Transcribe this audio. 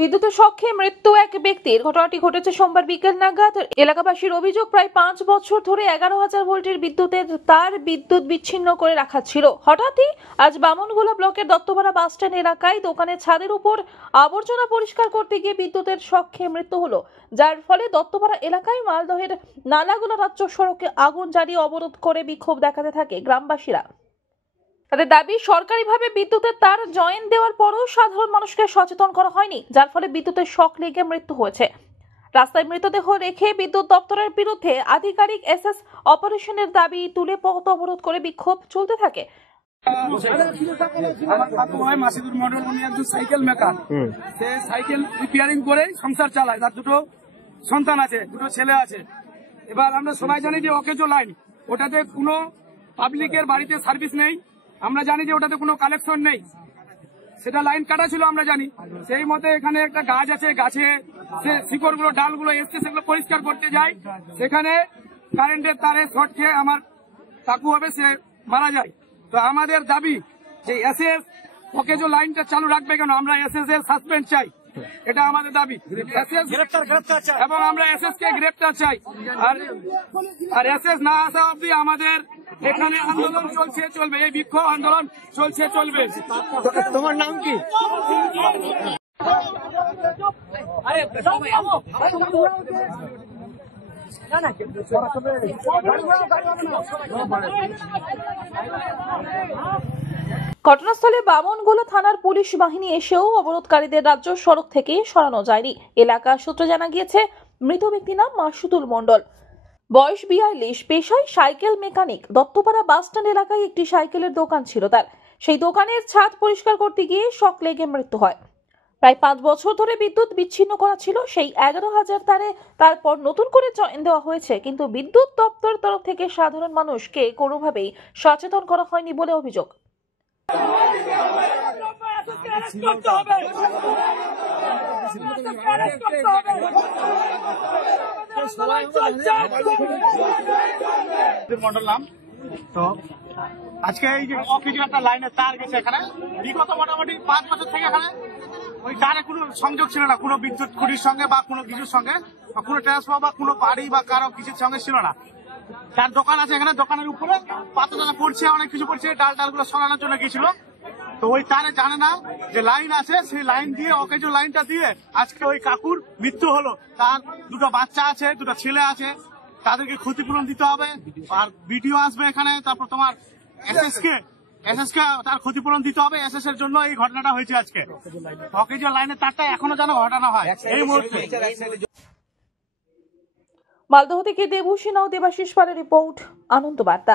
বিদ্যুতের শকে মৃত্যু এক ব্যক্তির। ঘটনাটি ঘটেছে সোমবার বিকেল নাগাদ। এলাকাবাসীর অভিযোগ, প্রায় 5 বছর ধরে 11,000 ভোল্টের বিদ্যুতের তার বিদ্যুৎ বিচ্ছিন্ন করে রাখা ছিল। হঠাৎই আজ বামনগোলা ব্লকের দত্তপাড়া বাসস্ট্যান্ড এলাকায় দোকানের ছাদের উপর আবর্জনা পরিষ্কার করতে গিয়ে বিদ্যুতের শকে মৃত্যু হলো, যার ফলে দত্তপাড়া এলাকায় মালদহের নালাগোলা রাজ্য সড়কে আগুন জ্বালিয়ে অবরোধ করে বিক্ষোভ দেখাতে থাকে গ্রামবাসীরা। তাদের দাবি, সরকারিভাবে বিদ্যুতের তার জয়েন দেওয়ার পরও সাধারণ মানুষকে সচেতন করা হয়নি, যার ফলে বিদ্যুতের শক লেগে মৃত্যু হয়েছে। রাস্তায় মৃতদেহ রেখে বিদ্যুৎ দপ্তরের বিরুদ্ধে আধিকারিক এসএস অপারেশনের দাবি তুলে পথ অবরোধ করে বিক্ষোভ চলতে থাকে। সাইকেল মেকার, সে সাইকেল রিপেয়ারিং করে সংসার চালায়। তার দুটো সন্তান আছে, দুটো ছেলে আছে। এবার আমরা সবাই জানি যে অকেজো লাইন, ওটাতে কোনো পাবলিকের বাড়িতে সার্ভিস নেই। আমরা জানি যে ওটাতে কোনো কালেকশন নেই, সেটা লাইন কাটা ছিল আমরা জানি। সেই মতে এখানে একটা গাছ আছে, গাছে সে শিকড়গুলো ডালগুলো এসছে, সেগুলো পরিষ্কার করতে যায়। সেখানে কারেন্টের তারে শর্ট খেয়ে আমার কাকু হবে, সে মারা যায়। তো আমাদের দাবি যে এসএস অকেজো লাইনটা চালু রাখবে কেন? আমরা এসএস এর সাসপেন্ড চাই, এটা আমাদের দাবি। এবং আমরা এসএস কে গ্রেপ্তার চাই। আর এসএস না আসা অব্দি আমাদের এখানে আন্দোলন চলছে, চলবে। এই বিক্ষোভ আন্দোলন চলছে, চলবে। তোমার নাম কি? ঘটনাস্থলে বামনগোলা থানার পুলিশ বাহিনী এসেও অবরোধকারীদের রাজ্য সড়ক থেকে সরানো যায়নি। এলাকা সূত্রে জানা গিয়েছে, মৃত ব্যক্তির নাম মাসুদুল মণ্ডল, বয়স 42, পেশায় সাইকেল মেকানিক। দত্তপাড়া বাসস্ট্যান্ড এলাকায় একটি সাইকেলের দোকান ছিল তার। সেই দোকানের ছাদ পরিষ্কার করতে গিয়ে শক লেগে মৃত্যু হয়। প্রায় 5 বছর ধরে বিদ্যুৎ বিচ্ছিন্ন করা ছিল সেই 11,000 তারে তারপর নতুন করে জয়েন দেওয়া হয়েছে, কিন্তু বিদ্যুৎ দপ্তর তরফ থেকে সাধারণ মানুষকে কোনোভাবেই সচেতন করা হয়নি বলে অভিযোগ। মন্ডল নাম। তো আজকে এই যে অফিসের একটা লাইনের তার গেছে এখানে, বিগত মোটামুটি 5 বছর থেকে এখানে ওই তারে কোনো সংযোগ ছিল না, কোনো বিদ্যুৎ খুঁটির সঙ্গে বা কোনো কিছুর সঙ্গে, বা কোনো ট্রান্সফর্মার বা কোনো বাড়ি বা কারো কিছুর সঙ্গে ছিল না। তার দোকান আছে এখানে, দোকানের উপরে পাতা পড়ছে, অনেক কিছু পড়ছে, ডালগুলো সরানোর জন্য গিয়েছিল। তো ওই তারে জানে না যে লাইন আছে, সেই লাইন দিয়ে অকেজো লাইনটা দিয়ে আজকে ওই কাকুর মৃত্যু হলো। তার দুটো বাচ্চা আছে, দুটো ছেলে আছে, তাদেরকে ক্ষতিপূরণ দিতে হবে। আর বিডিও আসবে এখানে, তারপর তোমার এসএস কে তার ক্ষতিপূরণ দিতে হবে। এসএস এর জন্য এই ঘটনাটা হয়েছে আজকে। অকেজো লাইনের তারটা এখনো যেন ঘটানো হয় এই মুহূর্তে। মালদহ থেকে দেবুসিনা ও দেবাশিস পালের রিপোর্ট, আনন্দ বার্তা।